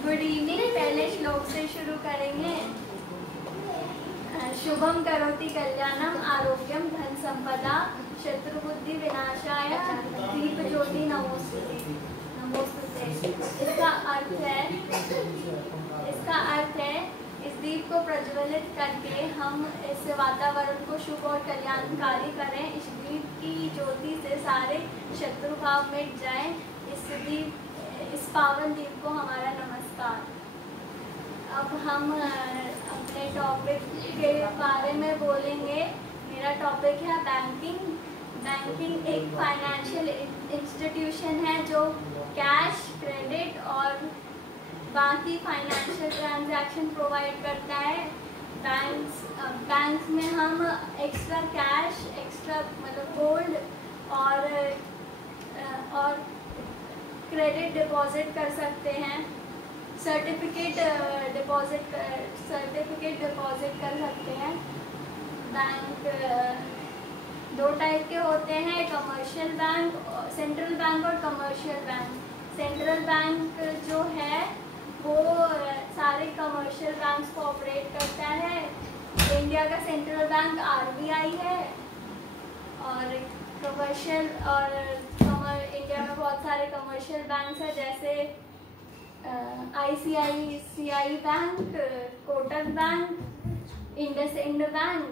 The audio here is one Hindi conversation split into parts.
Good evening. पहले श्लोक से शुरू करेंगे। शुभम करोति कल्याणम आरोग्यम धन संपदा शत्रुबुद्धि विनाशाय दीप ज्योति नमोस्तुते। इसका अर्थ है इस दीप को प्रज्वलित करके हम इस वातावरण को शुभ और कल्याणकारी करें। इस दीप की ज्योति से सारे शत्रु भाव मिट जाएं। इस पावन दीप को हमारा नमस्कार। अब हम अपने टॉपिक के बारे में बोलेंगे। मेरा टॉपिक है बैंकिंग। बैंकिंग एक फाइनेंशियल इंस्टीट्यूशन है जो कैश, क्रेडिट और बाकी फाइनेंशियल ट्रांजैक्शन प्रोवाइड करता है। बैंक्स में हम एक्स्ट्रा कैश, एक्स्ट्रा मतलब गोल्ड और क्रेडिट डिपॉजिट कर सकते हैं। सर्टिफिकेट डिपॉजिट कर सकते हैं। बैंक दो टाइप के होते हैं, कमर्शियल बैंक, सेंट्रल बैंक और कमर्शियल बैंक। सेंट्रल बैंक जो है वो सारे कमर्शियल बैंक्स को ऑपरेट करता है। इंडिया का सेंट्रल बैंक RBI है। और कमर्शियल इंडिया में बहुत सारे कमर्शियल बैंक्स हैं, जैसे ICICI bank, Kotak bank, IndusInd bank.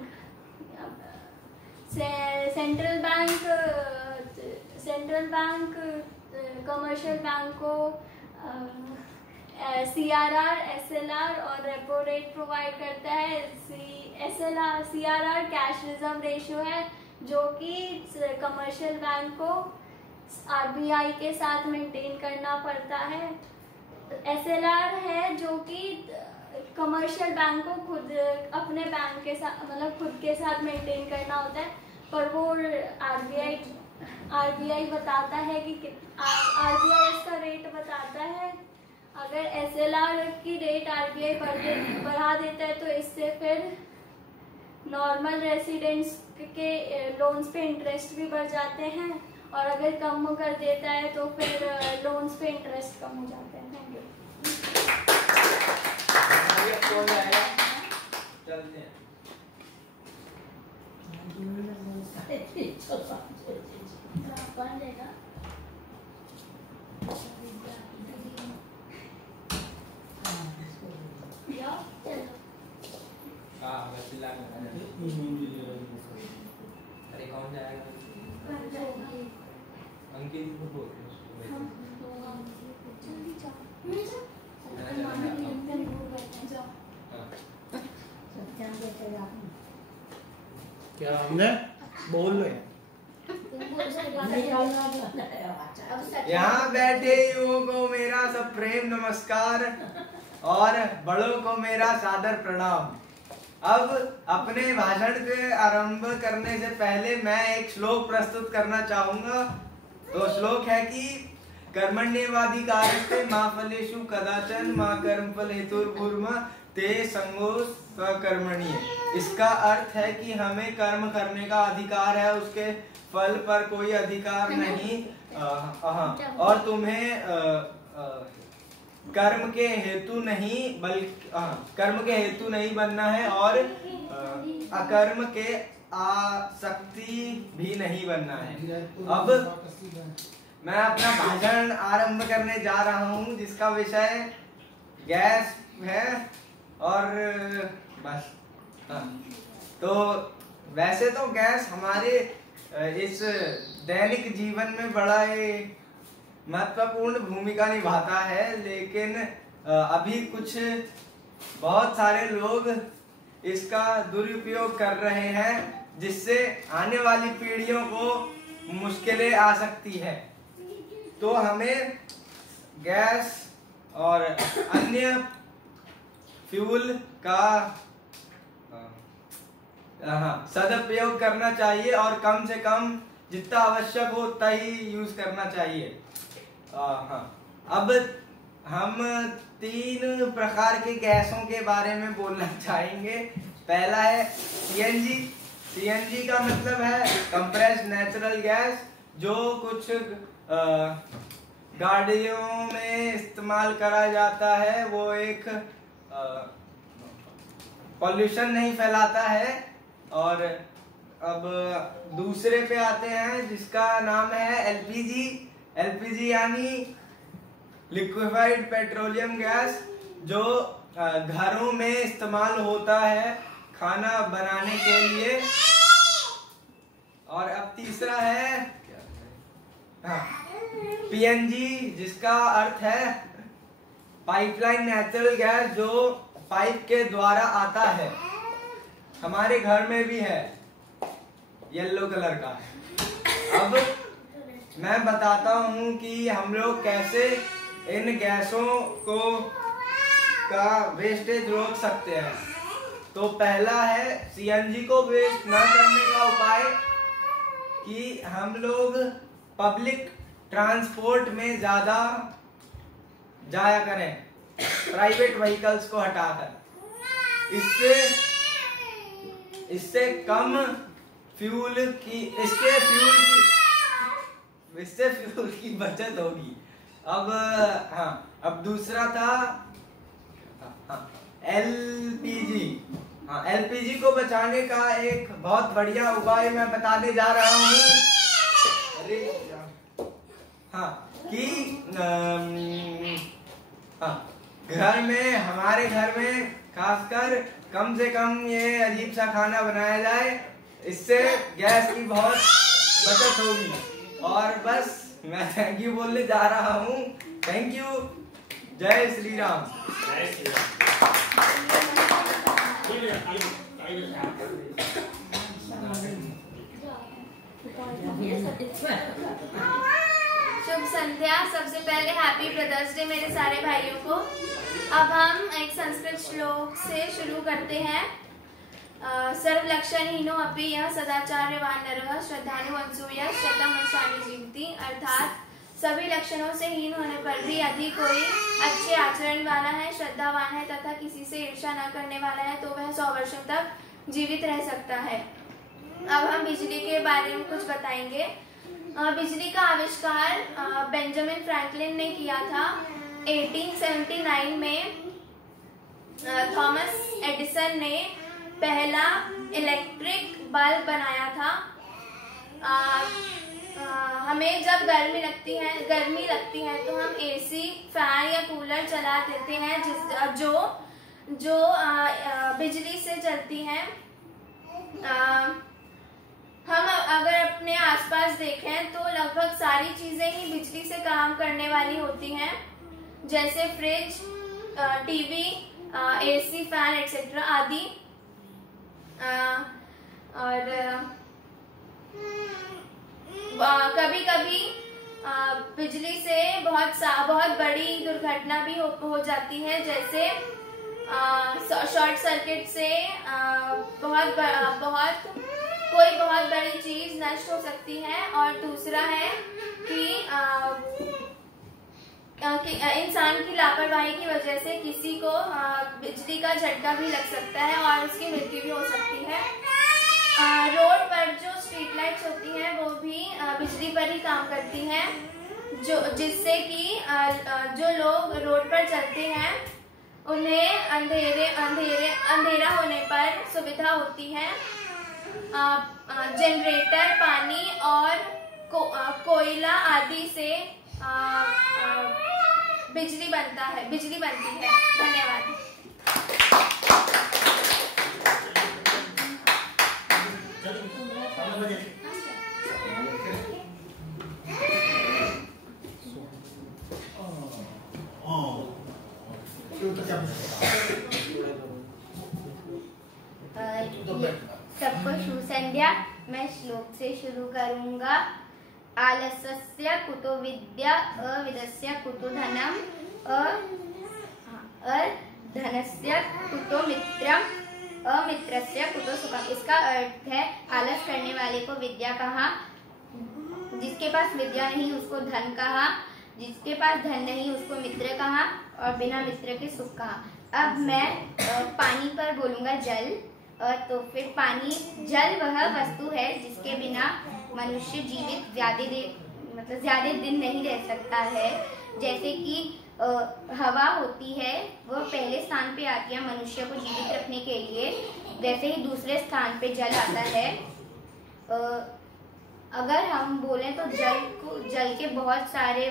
Central bank commercial bank को CRR, SLR और रेपो रेट प्रोवाइड करता है। CRR कैश रिजर्व रेशियो है जो कि कमर्शियल बैंक को RBI के साथ मेंटेन करना पड़ता है। SLR है जो कि कमर्शियल बैंक को खुद अपने बैंक के साथ मतलब खुद के साथ मेंटेन करना होता है, पर वो RBI बताता है कि RBI इसका रेट बताता है। अगर SLR की रेट RBI बढ़ा देता है तो इससे फिर नॉर्मल रेसिडेंट्स के लोन्स पे इंटरेस्ट भी बढ़ जाते हैं, और अगर कम कर देता है तो फिर लोन्स पे इंटरेस्ट कम हो जाते हैं। Thank you. चलते हैं। अरे कौन जाएगा? अंकित को बोल क्या हमने बोल रहे हैं। यहाँ बैठे युवकों को मेरा सब प्रेम नमस्कार और बड़ों को मेरा सादर प्रणाम। अब अपने भाषण के आरंभ करने से पहले मैं एक श्लोक प्रस्तुत करना चाहूंगा। तो श्लोक है कि कर्मण्येवाधिकारस्ते मा फलेषु कदाचन मा कर्मफल हेतुर्भूर्मा ते संगो स्वकर्मणि। इसका अर्थ है कि हमें कर्म करने का अधिकार है, उसके फल पर कोई अधिकार नहीं। और तुम्हें कर्म के हेतु नहीं बल्कि कर्म के हेतु नहीं बनना है, और अकर्म के आसक्ति भी नहीं बनना है। अब मैं अपना भाषण आरंभ करने जा रहा हूँ जिसका विषय गैस है। और बस तो वैसे तो गैस हमारे इस दैनिक जीवन में बड़ा महत्वपूर्ण भूमिका निभाता है, लेकिन अभी कुछ बहुत सारे लोग इसका दुरुपयोग कर रहे हैं, जिससे आने वाली पीढ़ियों को मुश्किलें आ सकती है। तो हमें गैस और अन्य फ्यूल का सदुपयोग करना चाहिए और कम से कम जितना आवश्यक हो उतना ही यूज करना चाहिए। अब हम 3 प्रकार के गैसों के बारे में बोलना चाहेंगे। पहला है सीएनजी। सीएनजी का मतलब है कंप्रेस्ड नेचुरल गैस, जो कुछ गाड़ियों में इस्तेमाल करा जाता है। वो एक पॉल्यूशन नहीं फैलाता है। और अब दूसरे पे आते हैं, जिसका नाम है एलपीजी। एलपीजी यानी लिक्विफाइड पेट्रोलियम गैस, जो घरों में इस्तेमाल होता है खाना बनाने के लिए। और अब तीसरा है पीएनजी, जिसका अर्थ है पाइपलाइन नेचुरल गैस, जो पाइप के द्वारा आता है। हमारे घर में भी है, येलो कलर का। अब मैं बताता हूँ कि हम लोग कैसे इन गैसों का वेस्टेज रोक सकते हैं। तो पहला है सीएनजी को वेस्ट ना करने का उपाय, कि हम लोग पब्लिक ट्रांसपोर्ट में ज्यादा जाया करें, प्राइवेट व्हीकल्स को हटाकर। इससे फ्यूल की बचत होगी। अब दूसरा था एलपीजी। एलपीजी को बचाने का एक बहुत बढ़िया उपाय मैं बताने जा रहा हूँ। हमारे घर में खासकर कम से कम ये अजीब सा खाना बनाया जाए, इससे गैस की बहुत बचत होगी। और बस मैं थैंक यू बोलने जा रहा हूँ। Thank you. जय श्री राम। जय श्री राम। शुभ संध्या। सबसे पहले हैप्पी ब्रदर्स डे मेरे सारे भाइयों को। अब हम एक संस्कृत श्लोक से शुरू करते हैं। सर्वलक्षणहीनो अपि यः सदाचार्यवान् नरः श्रद्धानुवंसूयः शतमर्षाणि जीवति। अर्थात सभी लक्षणों से हीन होने पर भी यदि कोई अच्छे आचरण वाला है, श्रद्धावान है तथा किसी से ईर्ष्या न करने वाला है, तो वह 100 वर्षों तक जीवित रह सकता है। अब हम बिजली के बारे में कुछ बताएंगे। बिजली का आविष्कार बेंजामिन फ्रैंकलिन ने किया था। 1879 में थॉमस एडिसन ने पहला इलेक्ट्रिक बल्ब बनाया था। हमें जब गर्मी लगती है तो हम एसी, फैन या कूलर चला देते हैं, जो बिजली से चलती हैं। हम अगर अपने आसपास देखें तो लगभग सारी चीजें ही बिजली से काम करने वाली होती हैं, जैसे fridge, TV, AC, fan etcetera आदि। और कभी कभी बिजली से बहुत बड़ी दुर्घटना भी हो जाती है, जैसे शॉर्ट सर्किट से कोई बहुत बड़ी चीज नष्ट हो सकती है। और दूसरा है कि इंसान की लापरवाही की वजह से किसी को बिजली का झटका भी लग सकता है और उसकी मृत्यु भी हो सकती है। रोड पर जो स्ट्रीट लाइट्स होती हैं वो भी बिजली पर ही काम करती हैं, जिससे कि जो लोग रोड पर चलते हैं उन्हें अंधेरा होने पर सुविधा होती है। जनरेटर, पानी और कोयला आदि से बिजली बनती है। धन्यवाद। सबको शुभ संध्या। मैं श्लोक से शुरू करूंगा। आलस्यस्य कुतो विद्या, अविद्यस्य कुतो धनम, अधनस्य कुतो मित्रम, अमित्रस्य कुतो सुखम। इसका अर्थ है आलस करने वाले को विद्या कहा, जिसके पास विद्या नहीं उसको धन कहा, जिसके पास धन नहीं उसको मित्र कहा, और बिना मित्र के सुख कहा। अब मैं पानी पर बोलूंगा जल। तो फिर पानी, जल वह वस्तु है जिसके बिना मनुष्य जीवित ज्यादा दिन नहीं रह सकता है। जैसे कि हवा होती है, वह पहले स्थान पे आती है मनुष्य को जीवित रखने के लिए, वैसे ही दूसरे स्थान पे जल आता है। अगर हम बोलें तो जल के बहुत सारे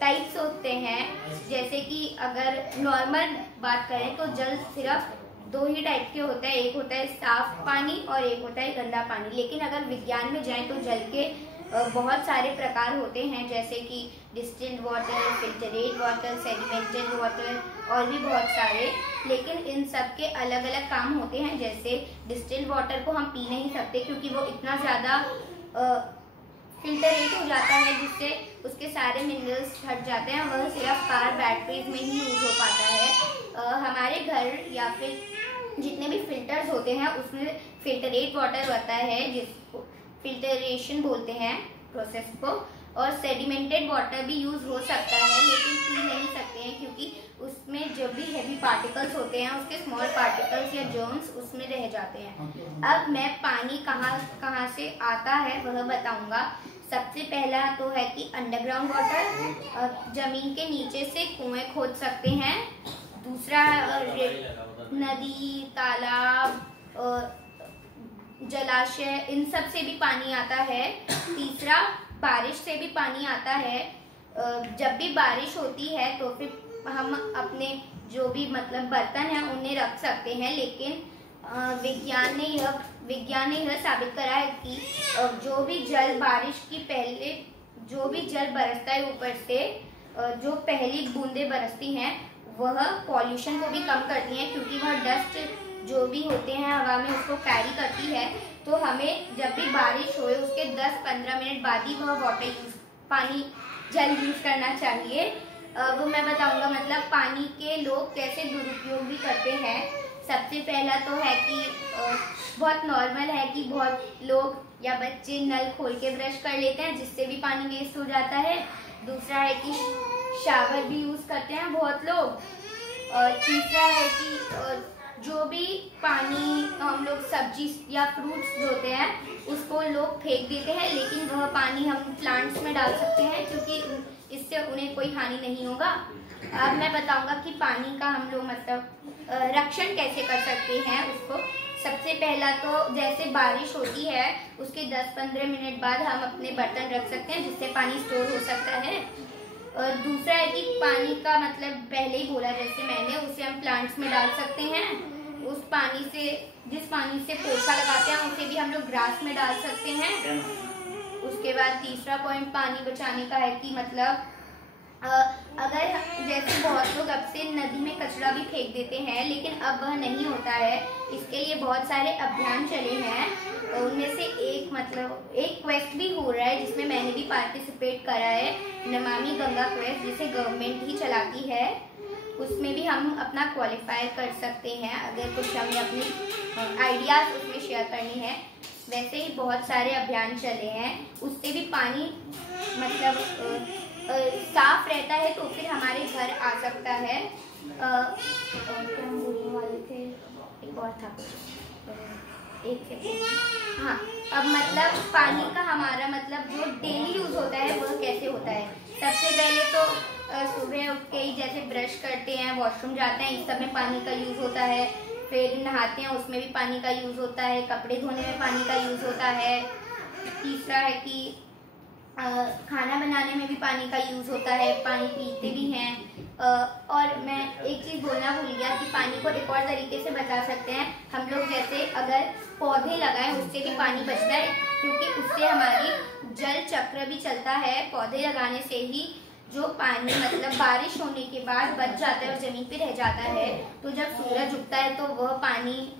टाइप्स होते हैं। जैसे कि अगर नॉर्मल बात करें तो जल सिर्फ 2 ही टाइप के होता है, एक होता है साफ पानी और एक होता है गंदा पानी। लेकिन अगर विज्ञान में जाएं तो जल के बहुत सारे प्रकार होते हैं, जैसे कि distilled water, filtrate water, sedimented water और भी बहुत सारे। लेकिन इन सब के अलग अलग काम होते हैं। जैसे डिस्टिल्ड वाटर को हम पी नहीं सकते क्योंकि वो इतना ज़्यादा फिल्टरेट हो जाता है जिससे उसके सारे मिनरल्स हट जाते हैं। वह सिर्फ कार बैटरीज में ही यूज हो पाता है। हमारे घर या फिर जितने भी फिल्टर्स होते हैं उसमें फिल्टरेट वाटर होता है, जिसको फिल्टरेशन बोलते हैं प्रोसेस को। और सेडिमेंटेड वाटर भी यूज हो सकता है लेकिन पी नहीं सकते हैं क्योंकि उसमें जो भी हैवी पार्टिकल्स होते हैं उसके स्मॉल पार्टिकल्स या जर्म्स उसमें रह जाते हैं। अब मैं पानी कहाँ से आता है वह बताऊंगा। सबसे पहला तो है कि अंडरग्राउंड वाटर, जमीन के नीचे से कुएं खोद सकते हैं। दूसरा नदी, तालाब, जलाशय, इन सब से भी पानी आता है। तीसरा बारिश से भी पानी आता है। जब भी बारिश होती है तो फिर हम अपने जो भी बर्तन हैं उन्हें रख सकते हैं। लेकिन विज्ञान ने यह साबित करा है कि जो भी जल बारिश की पहले जो भी जल बरसता है ऊपर से, जो पहली बूंदें बरसती हैं वह पॉल्यूशन को भी कम करती हैं क्योंकि वह डस्ट जो भी होते हैं हवा में उसको कैरी करती है। तो हमें जब भी बारिश हो उसके 10-15 मिनट बाद ही वह जल यूज करना चाहिए। वो मैं बताऊंगा पानी के लोग कैसे दुरुपयोग भी करते हैं। सबसे पहला तो है कि बहुत नॉर्मल है कि बहुत लोग या बच्चे नल खोल के ब्रश कर लेते हैं जिससे भी पानी वेस्ट हो जाता है। दूसरा है कि शावर भी यूज करते हैं बहुत लोग। और तीसरा है कि जो भी पानी हम लोग सब्जी या फ्रूट्स धोते हैं उसको लोग फेंक देते हैं, लेकिन वह पानी हम प्लांट्स में डाल सकते हैं क्योंकि इससे उन्हें कोई हानि नहीं होगा। अब मैं बताऊंगा कि पानी का हम लोग रक्षण कैसे कर सकते हैं उसको। सबसे पहला तो जैसे बारिश होती है उसके 10-15 मिनट बाद हम अपने बर्तन रख सकते हैं जिससे पानी स्टोर हो सकता है। और दूसरा है कि पानी का पहले ही बोला जैसे मैंने, उसे हम प्लांट्स में डाल सकते हैं। उस पानी से जिस पानी से पोछा लगाते हैं उसे भी हम लोग ग्रास में डाल सकते हैं। उसके बाद तीसरा पॉइंट पानी बचाने का है कि अगर जैसे बहुत लोग अब से नदी में कचरा भी फेंक देते हैं लेकिन अब वह नहीं होता है। इसके लिए बहुत सारे अभियान चले हैं। उनमें से एक क्वेस्ट भी हो रहा है जिसमें मैंने भी पार्टिसिपेट करा है, नमामि गंगा क्वेस्ट, जिसे गवर्नमेंट ही चलाती है। उसमें भी हम अपना क्वालिफाई कर सकते हैं अगर कुछ हमें अपनी आइडियाज उसमें शेयर करनी है। वैसे ही बहुत सारे अभियान चले हैं, उससे भी पानी साफ रहता है तो फिर हमारे घर आ सकता है। और क्या हम बोलने वाले थे, एक और था एक सेकंड। हाँ, अब पानी का हमारा जो डेली यूज होता है वह कैसे होता है। सबसे पहले तो सुबह उठ के ही जैसे ब्रश करते हैं, वॉशरूम जाते हैं, इस सब में पानी का यूज होता है। फिर नहाते हैं उसमें भी पानी का यूज होता है, कपड़े धोने में पानी का यूज होता है। तीसरा है कि खाना बनाने में भी पानी का यूज होता है, पानी पीते भी हैं। और मैं एक चीज़ बोलना भूल गया कि पानी को एक और तरीके से बचा सकते हैं। हम लोग जैसे अगर पौधे लगाएं उससे भी पानी बचता है क्योंकि उससे हमारी जल चक्र भी चलता है। पौधे लगाने से ही जो पानी मतलब बारिश होने के बाद बच जाता है और जमीन पे रह जाता है, तो जब सूरज उगता है तो वह पानी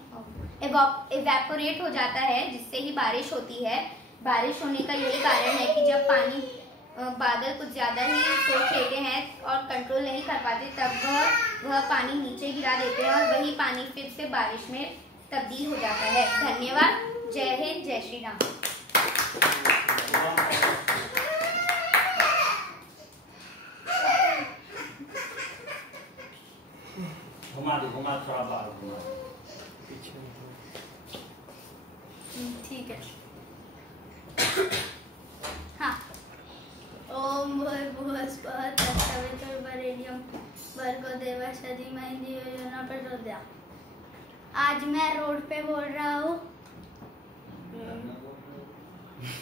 इवेपोरेट हो जाता है, जिससे ही बारिश होती है। बारिश होने का यही कारण है कि जब पानी बादल कुछ ज्यादा ही सोख लेते हैं और कंट्रोल नहीं कर पाते, तब वह पानी नीचे गिरा देते हैं और वही पानी फिर से बारिश में तब्दील हो जाता है। धन्यवाद। जय हिंद, जय श्री राम। घुमा थोड़ा बाहर घुमा। ठीक है। हाँ। ओम भूर्भुवस्सुः तत्सवितुर्वरेण्यं भर्गो देवस्य धीमहि धियो यो न प्रचोदयात्। आज मैं रोड पे बोल रहा हूँ।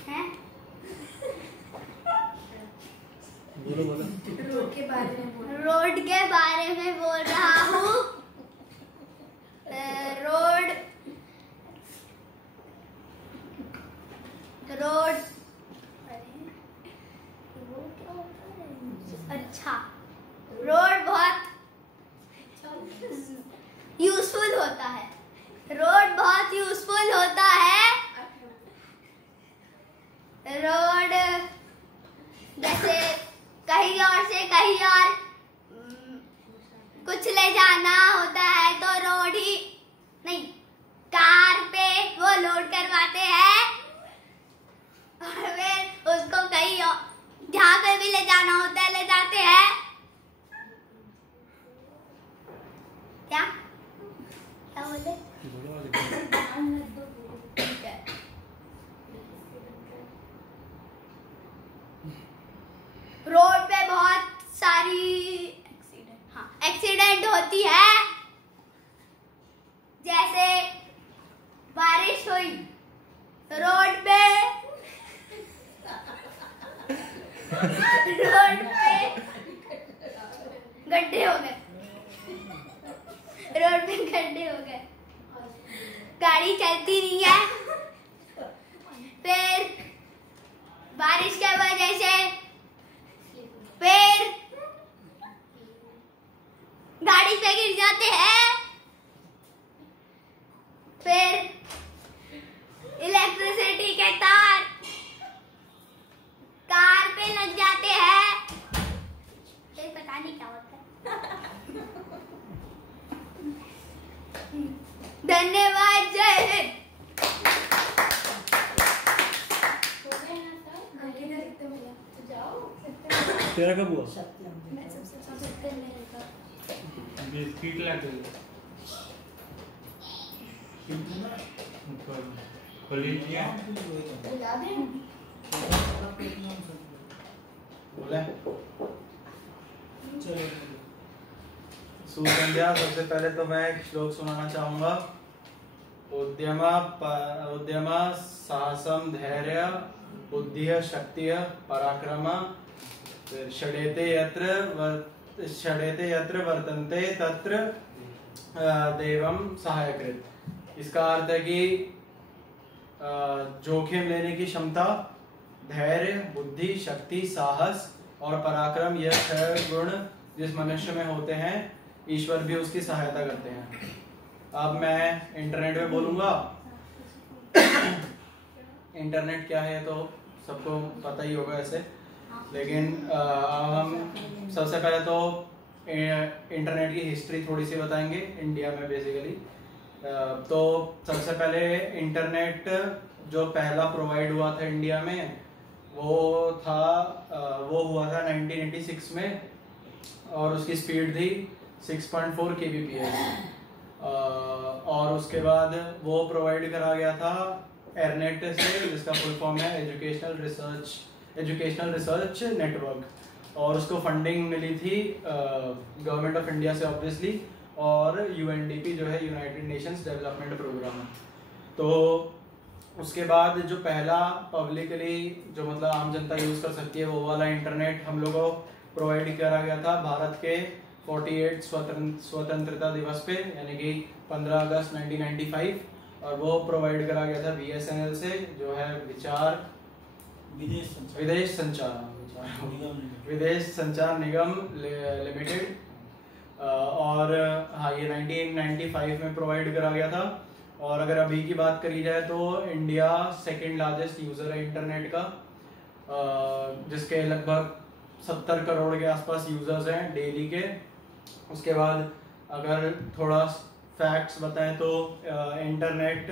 हैं? बोलो बोलो। रोड के बारे में बोल रहा हूँ। रोड अच्छा, रोड बहुत यूजफुल होता है। रोड बहुत यूजफुल होता है। रोड जैसे कहीं और से कहीं और कुछ ले जाना होता है तो रोड ही नहीं, कार पे वो लोड करवाते हैं और फिर उसको कहीं और जहाँ पे भी ले जाना होता है ले जाते हैं। क्या क्या बोले? रोड पे बहुत सारी एक्सीडेंट होती है। जैसे बारिश हुई तो रोड पे गड्ढे हो गए, रोड पे गड्ढे हो गए, गाड़ी चलती नहीं है। फिर बारिश के वजह से फिर गाड़ी पे गिर जाते हैं, फिर इलेक्ट्रिसिटी के तार कार पे लग जाते हैं, फिर पता नहीं क्या होता है। धन्यवाद। जय हिंद। तेरा कब हुआ? बिस्किट लाते खोली लिया बोले सुसंध्या। सबसे पहले तो मैं एक श्लोक सुनाना चाहूंगा। उद्यम साहसम धैर्य बुद्धिः शक्तिः पराक्रम षडेते यत्र वर्तन्ते तत्र देवम सहायकृत। इसका अर्थ है कि जोखिम लेने की क्षमता, धैर्य, बुद्धि, शक्ति, साहस और पराक्रम, यह 6 गुण जिस मनुष्य में होते हैं, ईश्वर भी उसकी सहायता करते हैं। अब मैं इंटरनेट में बोलूंगा। इंटरनेट क्या है तो सबको पता ही होगा ऐसे, लेकिन अब हम सबसे पहले तो इंटरनेट की हिस्ट्री थोड़ी सी बताएंगे इंडिया में बेसिकली। तो सबसे पहले इंटरनेट जो पहला प्रोवाइड हुआ था इंडिया में वो हुआ था 1986 में और उसकी स्पीड थी 6.4 kbps। और उसके बाद वो प्रोवाइड करा गया था एयरनेट से, जिसका फुल फॉर्म है एजुकेशनल रिसर्च नेटवर्क, और उसको फंडिंग मिली थी गवर्नमेंट ऑफ इंडिया से ऑब्वियसली, और UNDP जो है यूनाइटेड नेशंस डेवलपमेंट प्रोग्राम। तो उसके बाद जो पहला पब्लिकली जो मतलब आम जनता यूज कर सकती है वो वाला इंटरनेट हम लोगों को प्रोवाइड करा गया था भारत के 48 स्वतंत्रता दिवस पे, यानी कि 15 अगस्त 1995, और वो प्रोवाइड करा गया था BSNL से, जो है विदेश संचार। विदेश संचार निगम लिमिटेड, और हाँ ये 1995 में प्रोवाइड करा गया था। और अगर अभी की बात करी जाए तो इंडिया सेकंड लार्जेस्ट यूज़र है इंटरनेट का, जिसके लगभग 70 करोड़ के आसपास यूज़र्स हैं डेली के। उसके बाद अगर थोड़ा फैक्ट्स बताएं तो इंटरनेट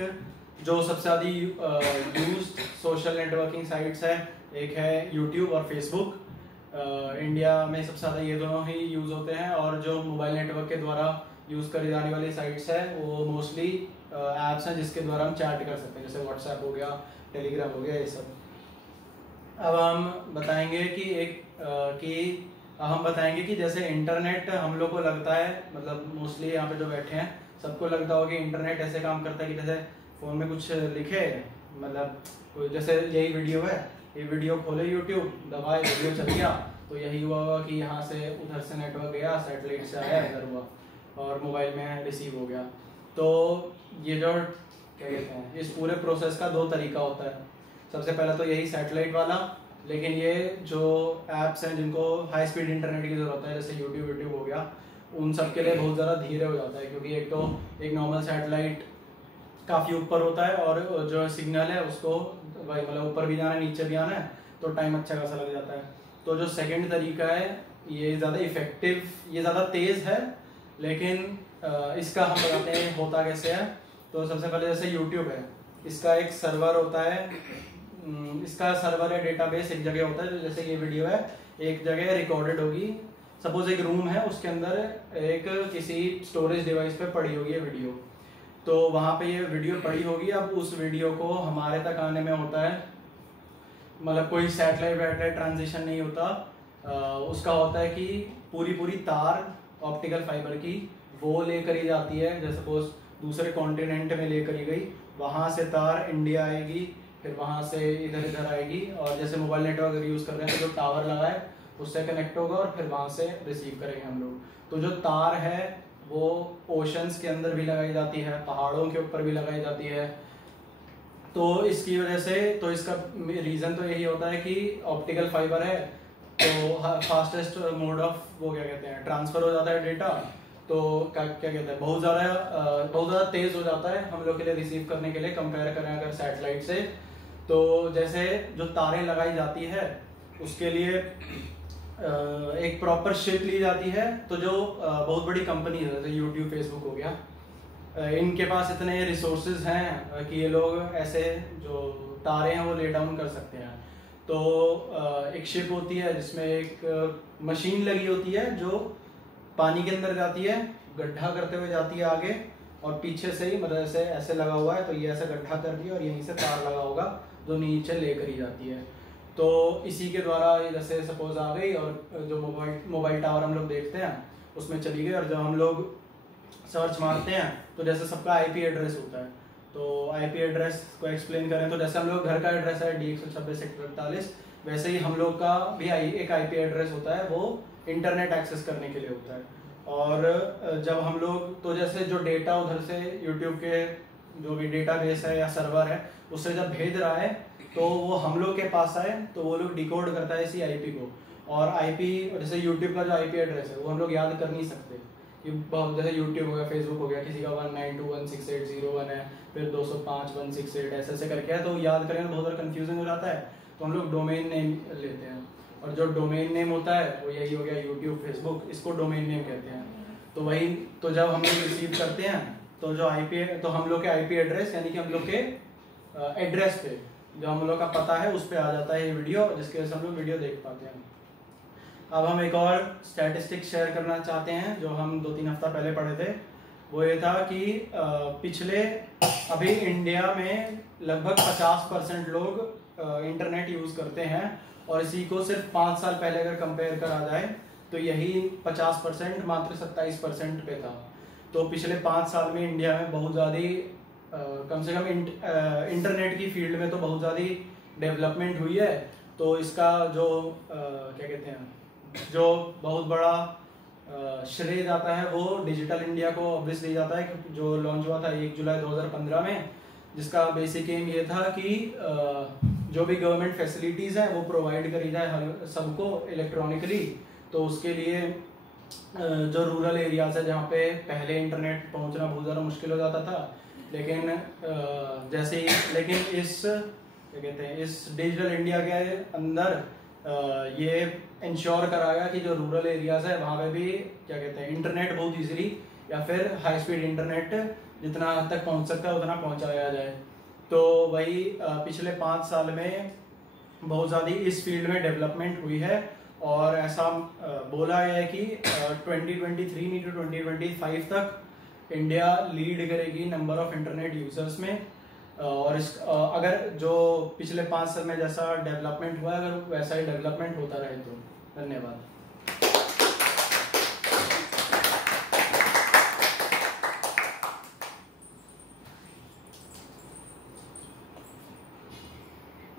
जो सबसे ज़्यादा यूज्ड सोशल नेटवर्किंग साइट्स है, एक है यूट्यूब और फेसबुक। इंडिया में सबसे ज़्यादा ये दोनों ही यूज़ होते हैं। और जो मोबाइल नेटवर्क के द्वारा यूज़ करी जाने वाली साइट्स है वो मोस्टली ऐप्स हैं जिसके द्वारा हम चैट कर सकते हैं, जैसे व्हाट्सएप हो गया, टेलीग्राम हो गया, ये सब। अब हम बताएंगे कि जैसे इंटरनेट हम लोग को लगता है, मतलब मोस्टली यहाँ पे जो बैठे हैं सबको लगता हो कि इंटरनेट ऐसे काम करता है कि जैसे फ़ोन में कुछ लिखे, मतलब कोई जैसे यही वीडियो है, ये वीडियो खोले यूट्यूब, दबाए, वीडियो चल गया, तो यही हुआ होगा कि यहाँ से उधर से नेटवर्क गया, सैटेलाइट से आया, इधर हुआ और मोबाइल में रिसीव हो गया। तो ये जो क्या कहते हैं, इस पूरे प्रोसेस का 2 तरीका होता है। सबसे पहला तो यही सैटेलाइट वाला, लेकिन ये जो ऐप्स हैं जिनको हाई स्पीड इंटरनेट की ज़रूरत है, जैसे यूट्यूब हो गया, उन सब के लिए बहुत ज़्यादा धीरे हो जाता है, क्योंकि एक तो एक नॉर्मल सैटेलाइट काफ़ी ऊपर होता है और जो सिग्नल है उसको भाई मतलब ऊपर भी जाना है, नीचे भी आना है, तो टाइम अच्छा खासा लग जाता है। तो जो सेकंड तरीका है ये ज़्यादा इफेक्टिव, ये ज़्यादा तेज़ है, लेकिन इसका हम बताते हैं होता कैसे है। तो सबसे पहले जैसे यूट्यूब है, इसका एक सर्वर होता है, इसका सर्वर है डेटाबेस एक जगह होता है। जैसे ये वीडियो है एक जगह रिकॉर्डेड होगी, सपोज एक रूम है, उसके अंदर एक किसी स्टोरेज डिवाइस पे पड़ी होगी ये वीडियो, तो वहाँ पे ये वीडियो पड़ी होगी। अब उस वीडियो को हमारे तक आने में होता है, मतलब कोई सैटेलाइट वैटेलाइट ट्रांजिशन नहीं होता, उसका होता है कि पूरी तार ऑप्टिकल फाइबर की वो लेकर ही जाती है। जैसे सपोज दूसरे कॉन्टिनेंट में लेकर ही गई, वहाँ से तार इंडिया आएगी, फिर वहाँ से इधर आएगी, और जैसे मोबाइल नेटवर्क अगर यूज़ कर रहे हैं तो जो टावर लगा है उससे कनेक्ट होगा और फिर वहाँ से रिसीव करेंगे हम लोग। तो जो तार है वो ओशंस के अंदर भी लगाई जाती है, पहाड़ों के ऊपर भी लगाई जाती है। तो इसकी वजह से, तो इसका रीज़न तो यही होता है कि ऑप्टिकल फाइबर है, तो फास्टेस्ट मोड ऑफ वो क्या कहते हैं ट्रांसफ़र हो जाता है डेटा, तो क्या कहते हैं बहुत ज़्यादा तेज़ हो जाता है हम लोग के लिए रिसीव करने के लिए, कंपेयर करें अगर सैटेलाइट से। तो जैसे जो तारें लगाई जाती है उसके लिए एक प्रॉपर शिप ली जाती है। तो जो बहुत बड़ी कंपनी है जैसे यूट्यूब, फेसबुक हो गया, इनके पास इतने रिसोर्सेज हैं कि ये लोग ऐसे जो तारे हैं वो ले डाउन कर सकते हैं। तो एक शिप होती है जिसमें एक मशीन लगी होती है जो पानी के अंदर जाती है, गड्ढा करते हुए जाती है आगे, और पीछे से ही मतलब ऐसे लगा हुआ है, तो ये ऐसे गड्ढा कर दिया और यहीं से तार लगा होगा जो नीचे लेकर ही जाती है। तो इसी के द्वारा जैसे सपोज आ गई और जो मोबाइल टावर हम लोग देखते हैं उसमें चली गई, और जब हम लोग सर्च मारते हैं तो जैसे सबका आईपी एड्रेस होता है, तो आईपी एड्रेस को एक्सप्लेन करें तो जैसे हम लोग घर का एड्रेस है D126 सेक्टर 48, वैसे ही हम लोग का भी एक आईपी एड्रेस होता है, वो इंटरनेट एक्सेस करने के लिए होता है। और जब हम लोग, तो जैसे जो डेटा उधर से यूट्यूब के जो भी डेटाबेस है या सर्वर है उससे जब भेज रहा है तो वो हम लोग के पास आए तो वो लोग डिकोड करता है इसी आईपी को। और आईपी जैसे यूट्यूब का जो आईपी एड्रेस है वो हम लोग याद कर नहीं सकते कि जैसे यूट्यूब हो गया, फेसबुक हो गया, किसी का 192.168.0.1 है, फिर 205.168 ऐसे करके है, तो याद करें तो बहुत ज़्यादा कन्फ्यूजन हो जाता है। तो हम लोग डोमेन नेम लेते हैं, और जो डोमेन नेम होता है वो यही हो गया यूट्यूब, फेसबुक, इसको डोमेन नेम कहते हैं। तो वही, तो जब हम लोग रिसीव करते हैं तो जो आईपी, तो हम लोग के आईपी एड्रेस यानी कि हम लोग के एड्रेस पे जो हम लोग का पता है उस पर आ जाता है ये वीडियो, जिसकी वजह से हम लोग वीडियो देख पाते हैं। अब हम एक और स्टैटिस्टिक शेयर करना चाहते हैं जो हम 2-3 हफ्ता पहले पढ़े थे। वो ये था कि पिछले अभी इंडिया में लगभग 50% लोग इंटरनेट यूज़ करते हैं, और इसी को सिर्फ 5 साल पहले अगर कंपेयर करा जाए तो यही 50% मात्र 27% पे था। तो पिछले 5 साल में इंडिया में बहुत ज़्यादा कम से कम इंटरनेट की फील्ड में तो बहुत ज़्यादा डेवलपमेंट हुई है। तो इसका जो क्या कहते हैं, जो बहुत बड़ा श्रेय जाता है वो डिजिटल इंडिया को ऑब्वियसली जाता है, जो लॉन्च हुआ था 1 जुलाई 2015 में, जिसका बेसिक एम ये था कि जो भी गवर्नमेंट फैसिलिटीज़ हैं वो प्रोवाइड करी जाए हर सबको इलेक्ट्रॉनिकली। तो उसके लिए जो रूरल एरियाज है जहाँ पे पहले इंटरनेट पहुँचना बहुत ज़्यादा मुश्किल हो जाता था, लेकिन इस क्या कहते हैं इस डिजिटल इंडिया के अंदर ये इंश्योर करा गया कि जो रूरल एरियाज है वहाँ पे भी क्या कहते हैं इंटरनेट बहुत इजीली या फिर हाई स्पीड इंटरनेट जितना हद तक पहुँच सकता है उतना पहुँचाया जाए। तो वही पिछले 5 साल में बहुत ज़्यादा इस फील्ड में डेवलपमेंट हुई है, और ऐसा बोला गया है कि 2023 नहीं तो 2025 तक इंडिया लीड करेगी नंबर ऑफ इंटरनेट यूजर्स में। और अगर जो पिछले 5 साल में जैसा डेवलपमेंट हुआ है अगर वैसा ही डेवलपमेंट होता रहे तो। धन्यवाद।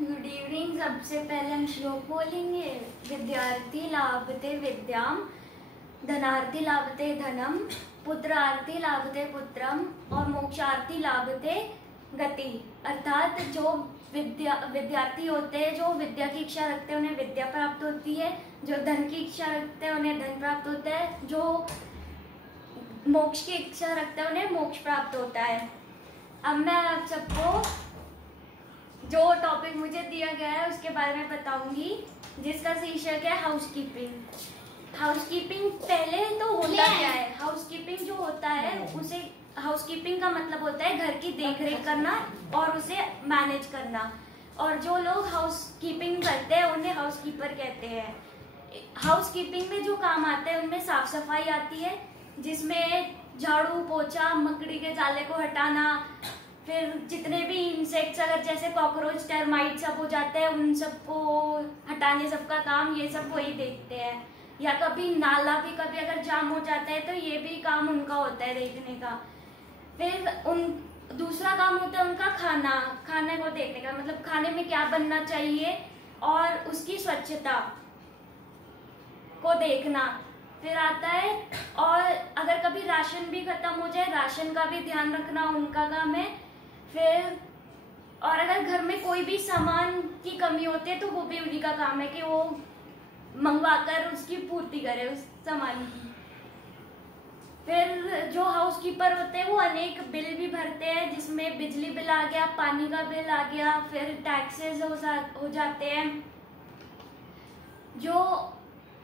Good evening. सबसे पहले हम श्लोक बोलेंगे। विद्यार्थी लाभते विद्याम, धनार्थी लाभते धनम, पुत्रार्थी लाभते पुत्रम और मोक्षार्थी लाभते गति। अर्थात जो विद्यार्थी होते हैं जो विद्या की इच्छा रखते हैं उन्हें विद्या प्राप्त होती है, जो धन की इच्छा रखते हैं उन्हें धन प्राप्त होता है, जो मोक्ष की इच्छा रखते हैं उन्हें मोक्ष प्राप्त होता है। अब मैं आप सबको जो टॉपिक मुझे दिया गया है उसके बारे में बताऊंगी, जिसका शीर्षक है हाउसकीपिंग। हाउसकीपिंग पहले तो होता क्या है? हाउसकीपिंग जो होता है उसे हाउसकीपिंग का मतलब होता है घर की देखरेख करना और उसे मैनेज करना, और जो लोग हाउसकीपिंग करते हैं उन्हें हाउसकीपर कहते हैं। हाउसकीपिंग में जो काम आते हैं उनमें साफ सफाई आती है, जिसमें झाड़ू पोछा, मकड़ी के जाले को हटाना, फिर जितने भी इंसेक्ट्स अगर जैसे कॉकरोच टर्माइट सब हो जाते हैं उन सबको हटाने सबका काम ये सब वही देखते हैं। या कभी नाला भी कभी अगर जाम हो जाता है तो ये भी काम उनका होता है देखने का। फिर दूसरा काम होता है उनका खाने को देखने का, मतलब खाने में क्या बनना चाहिए और उसकी स्वच्छता को देखना। फिर आता है और अगर कभी राशन भी खत्म हो जाए राशन का भी ध्यान रखना उनका काम है। फिर और अगर घर में कोई भी सामान की कमी होती है तो वो भी उन्हीं का काम है कि वो मंगवाकर उसकी पूर्ति करे उस सामान की। फिर जो हाउसकीपर होते हैं वो अनेक बिल भी भरते हैं, जिसमें बिजली बिल आ गया, पानी का बिल आ गया, फिर टैक्सेस हो जाते हैं। जो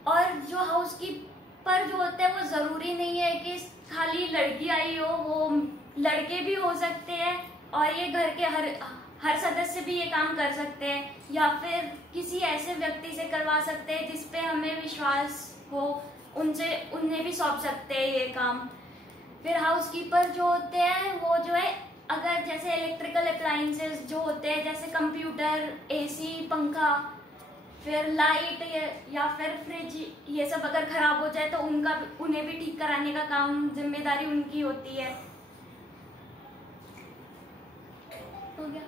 हाउसकीपर जो होते हैं वो जरूरी नहीं है कि खाली लड़की आई हो, वो लड़के भी हो सकते हैं और ये घर के हर सदस्य भी ये काम कर सकते हैं, या फिर किसी ऐसे व्यक्ति से करवा सकते हैं जिसपे हमें विश्वास हो, उन्हें भी सौंप सकते हैं ये काम। फिर हाउसकीपर जो होते हैं वो जो है अगर जैसे इलेक्ट्रिकल अप्लायंसेस जो होते हैं जैसे कंप्यूटर, एसी, पंखा, फिर लाइट या फिर फ्रिज, ये सब अगर खराब हो जाए तो उन्हें भी ठीक कराने का काम जिम्मेदारी उनकी होती है। हो गया।